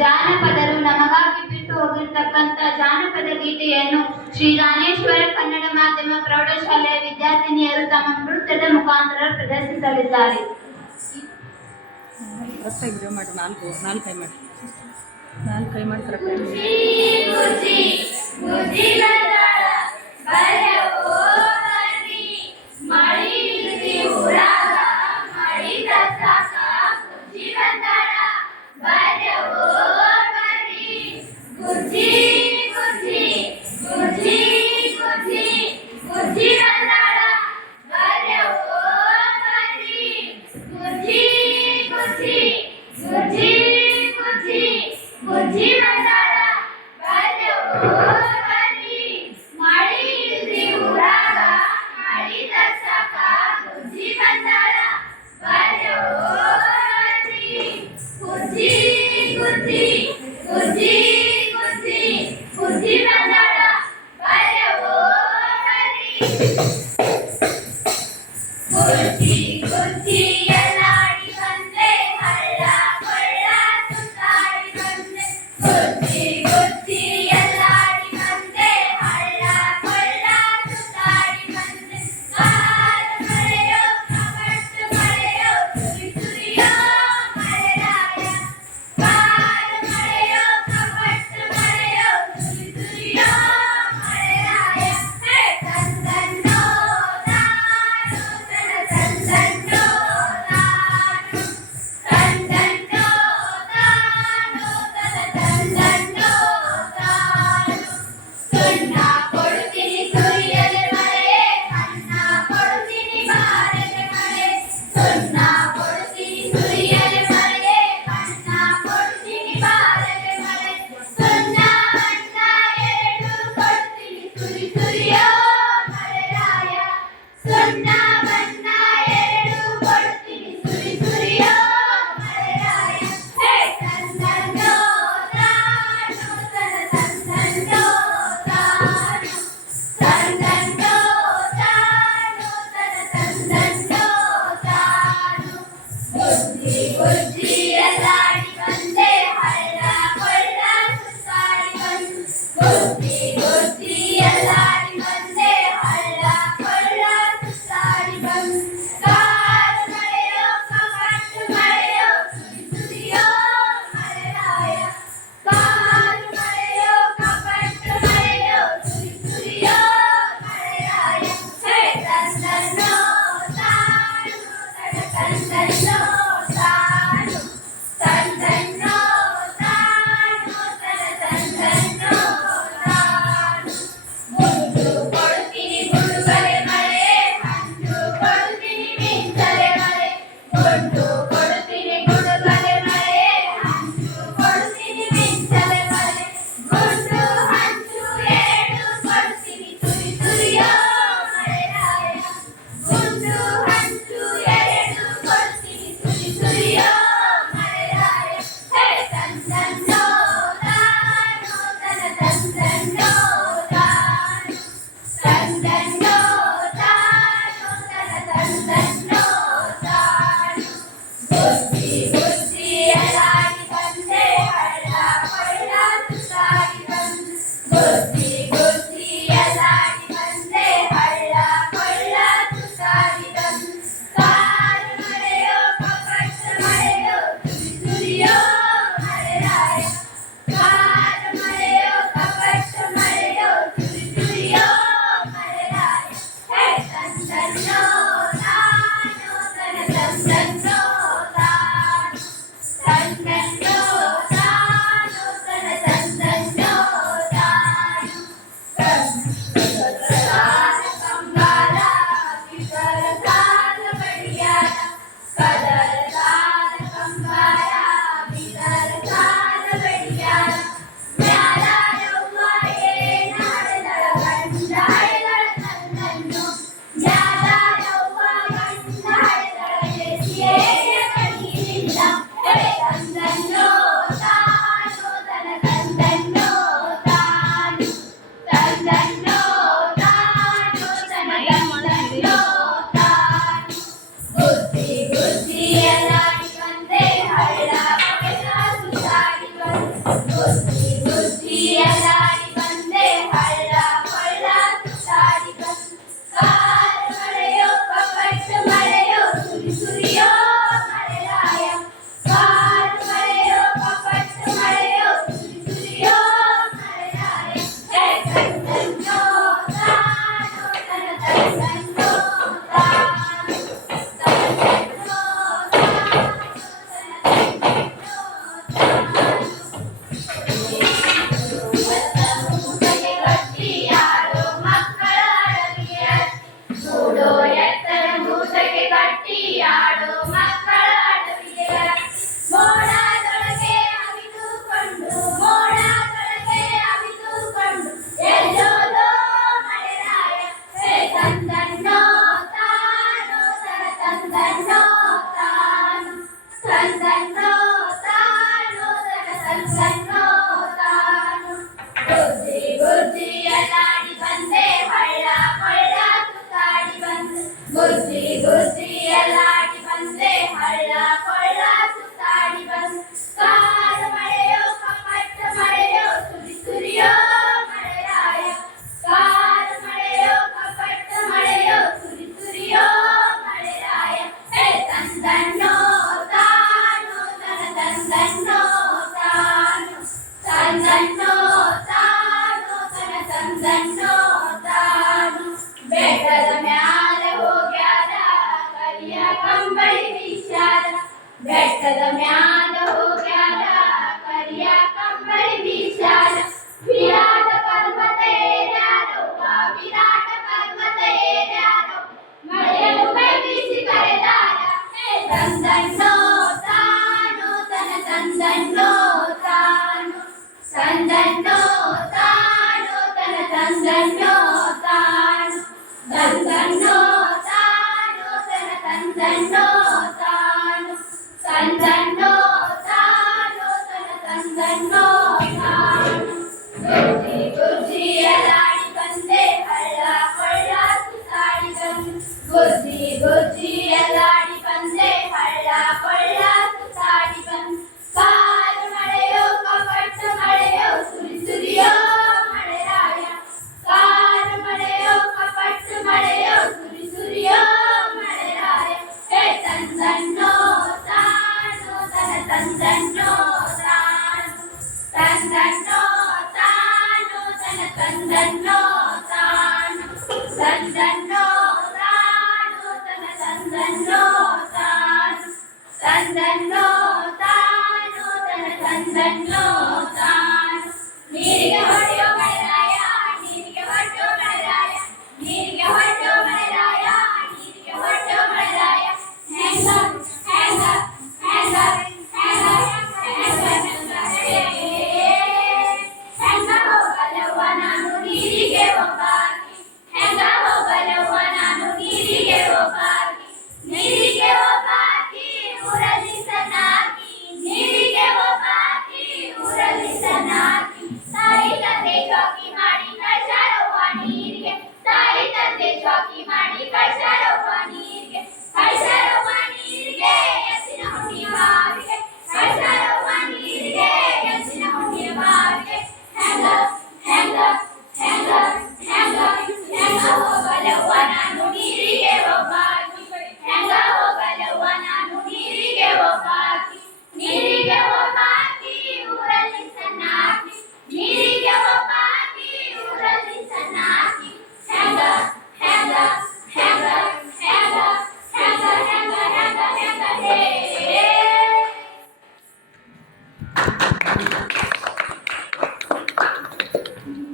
ಜಾನಪದರು ನಮಗಾಗಿ ಬಿಟ್ಟು ಹೋಗಿರ್ತಕ್ಕಂಥ ಜಾನಪದ ಗೀತೆಯನ್ನು ಶ್ರೀ ರಾಣೇಶ್ವರ ಕನ್ನಡ ಮಾಧ್ಯಮ ಪ್ರೌಢಶಾಲೆಯ ವಿದ್ಯಾರ್ಥಿನಿಯರು ತಮ್ಮ ನೃತ್ಯದ ಮುಖಾಂತರ ಪ್ರದರ್ಶಿಸಲಿದ್ದಾರೆ. ನಾಲ್ಕು ನಾಲ್ಕು ಕೈ ಮಾಡಿ. ನಾಲ್ಕು ಕೈ ಮಾಡಿ Kuncinya. ज्ञान हो ज्ञान करिया कंबल विशाल विराट पर्वत एरारो विराट पर्वत That's that.